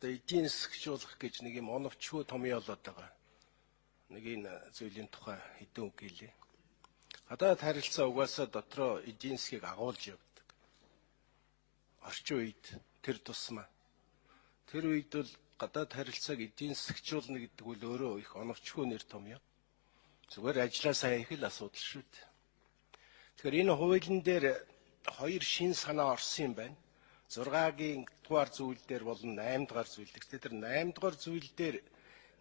одоо эдийн засгчлуулах гэж нэг юм оновчгүй томьёолоод байгаа. Нэг энэ зүйлийн тухай хэдэн үг гэлээ. Гадаад харилцаа угаасаа дотроо эдийн засгийг агуулж явдаг. Орчин үед тэр тусмаа. Тэр үед бол гадаад харилцааг эдийн засгчлуулна гэдэг үл өөрөө их оновчгүй нэр томьёо. Зүгээр ажиллаа сайн их л асуудал шүү дээ. Тэгэхээр энэ хуулийн дээр хоёр шин санаа орсон юм байна. 6-гийн дугаар зүйл дээр болон 8 дугаар зүйл дээр. Тэр 8 дугаар зүйл дээр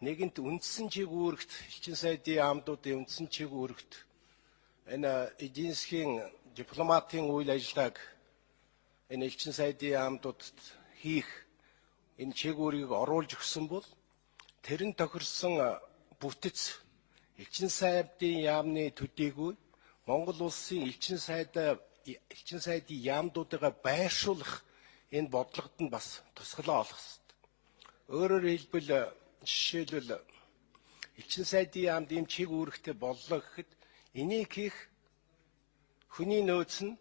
нэгэнт үндсэн чиглэлд элчин сайдын яамдуудын үндсэн чиглэлд энэ эдийн засгийн дипломатын үйл ажиллагааг энэ элчин сайдын яамдуудад хийх энэ чиглэлийг оруулж өгсөн бол тэрэн тохирсон бүтэц элчин сайдын яамны төдийгүй Монгол улсын элчин сайдын яамдуудыг байршуулах энэ бодлогод нь бас тусгалаа олох хэрэгтэй. Өөрөөр хэлбэл жишээлбэл элчин сайдын яамд ийм чиг үүрэгтэй боллоо гэхэд энийг хийх хүний нөөц нь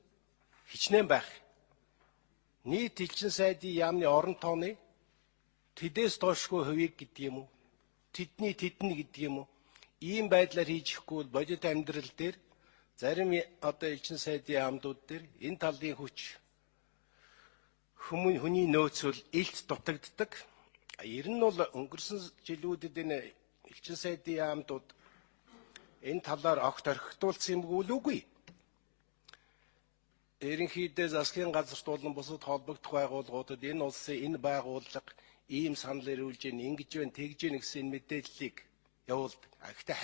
хичнээн байх. Нийт элчин сайдын яамны орон тооны тэдээс доошгүй хувийг гэдэг юм уу? Тэдний тэднэ гэдэг юм уу? Ийм байдлаар хийж ихгүй бол бодит амьдрал дээр зарим одоо элчин сайдын яамдууд дээр энэ талын хүч хүний нөөцөл илт дутагддаг. Ер нь бол өнгөрсөн жилүүдэд энэ элчин сайдын яамдууд энэ талаар огт орхитуулсан юм үгүй. Ерөнхийдөө засгийн газарт болон бусад холбогдох байгууллагуудад энэ улсын энэ байгууллага ийм санал ирүүлж ингэж байна, тэгж байна гэсэн мэдээллийг явуулдаг. Гэхдээ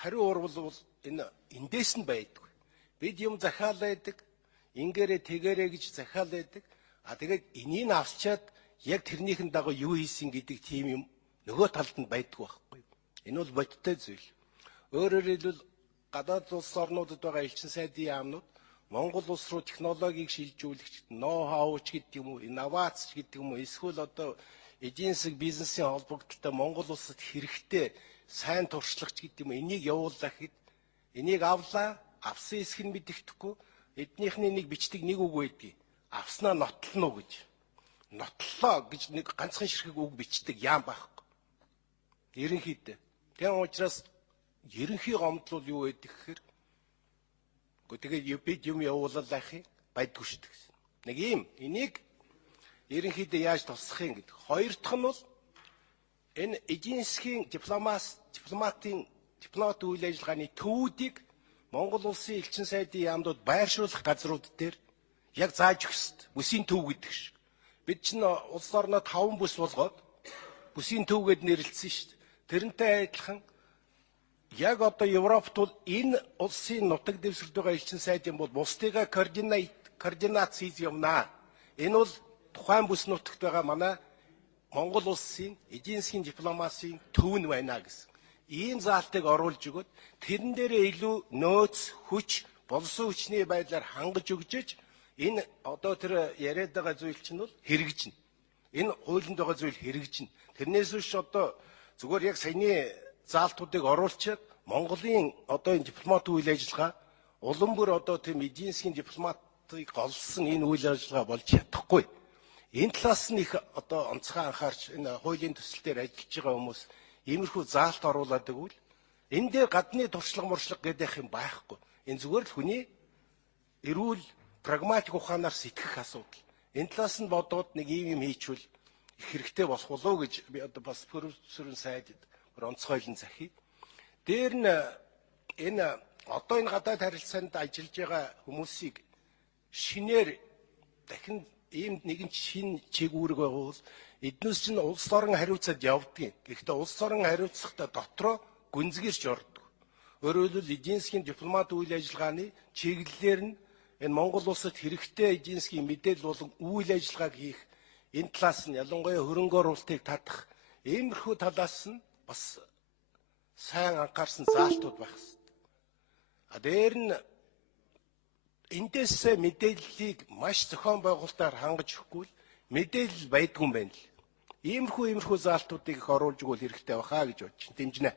хариу урвал бол энэ эндээс нь байдгүй. Бид юм захиалаад байдаг, ингээрээ тэгээрээ гэж захиалаад байдаг. Тэгээд энийг авчаад яг тэрнийхэн дагуу юу хийсэн гэдэг тийм юм нөгөө талд нь байдгүй байхгүй. Энэ бол бодиттой зүйл. Өөрөөр хэлбэл гадаад улс орнуудад байгаа элчин сайдын яамнууд Монгол улс руу технологиг шилжүүлэгч, ноу-хау ч гэдэг юм уу, инновац ч гэдэг юм уу, эсвэл одоо эдийн засаг бизнесийн холбогдлолтой Монгол улсад хэрэгтэй сайн туршлагч гэдэг юм уу, энийг явууллаа гэхэд энийг авлаа, авсан эсэх нь мэддэхгүй, эднийхний нэг бичдэг нэг үг байдгийг авснаа нотлно гэж. Нотлоо гэж нэг ганцхан ширхэг үг бичдэг яам байхгүй. Ерөнхийдөө. Тийм учраас ерөнхий гомдол юу байдаг гэхээр тэгээд бид юм явууллаа гэх байдгүй шүү дээ. Нэг юм энийг ерөнхийдөө яаж тусахын гэдэг. Хоёр дахь нь бол энэ эдийн засгийн дипломатын үйл ажиллагааны төвүүдийг Монгол улсын элчин сайдын яамдууд байршуулах газрууд дээр яг зааж өгөх ёстой. Бүсийн төв гэдэг шиг. Бид чинь улс орноо 5 бүс болгоод бүсийн төвгээд нэрлэлсэн шүү дээ. Тэрнтэй адилхан яг одоо Европт бол энэ улсын нутаг дэвсгэрт байгаа элчин сайдын бол бусдыгаа координац хийж явнаа. Энэ бол тухайн бүс нутагт байгаа манай Монгол улсын эдийн засгийн дипломасын төв нь байна гэсэн. Ийм заалтыг оруулж өгöd тэрэн дээрээ илүү нөөц, хүч, болсон хүчний байдлаар хангаж өгч энэ одоо тэр яриад байгаа зүйл чинь бол хэрэгжинэ. Энэ хуулинд байгаа зүйл хэрэгжинэ. Тэрнээс биш одоо зүгээр яг саяны заалтуудыг оруулчаад Монголын одоо энэ дипломат үйл ажиллагаа улам бүр одоо тийм эдийн засгийн дипломатыг голсон энэ үйл ажиллагаа болж чадахгүй. Энэ талаас нь их одоо онцгой анхаарч энэ хуулийн төсөл дээр ажиллаж байгаа хүмүүс иймэрхүү заалт оруулаад өгвөл энэ дээр гадны туршлага муршлага гэдэг юм байхгүй. Энэ зүгээр л хүний эрүүл прагматик ухаанаар сэтгэх асуудал. Энэ талаас нь бодоод нэг юм хийчихвэл их хэрэгтэй болох болов гэж би одоо бас профессорын сайдд онцгойлон захив. Дээр нь энэ одоо энэ гадаад харилцаанд ажиллаж байгаа хүмүүсийг шинээр дахин ийм нэгэн шин чиглэлэг байгуул эднээс чинь улс орон хариуцаад явдгийг. Гэхдээ улс орон хариуцахдаа дотроо гүнзгийрч ордог. Өөрөөр хэлбэл эдийн засгийн дипломат үйл ажиллагааны чиглэлээр нь энэ Монгол улсад хэрэгтэй эдийн засгийн мэдээлэл болон үйл ажиллагааг хийх энэ талаас нь ялангуяа хөрөнгө оруулалтыг татах иймэрхүү талаас нь бас сайн анхаарсан заалтууд байх хэрэгтэй. Дээр нь эндээс мэдээллийг маш зохион байгуулалтаар хангаж өгөхгүй мэдээлэл байдгүй юм байна л. Иймэрхүү заалтуудыг их оруулж өгвөл хэрэгтэй баха гэж бодож дэмжинэ.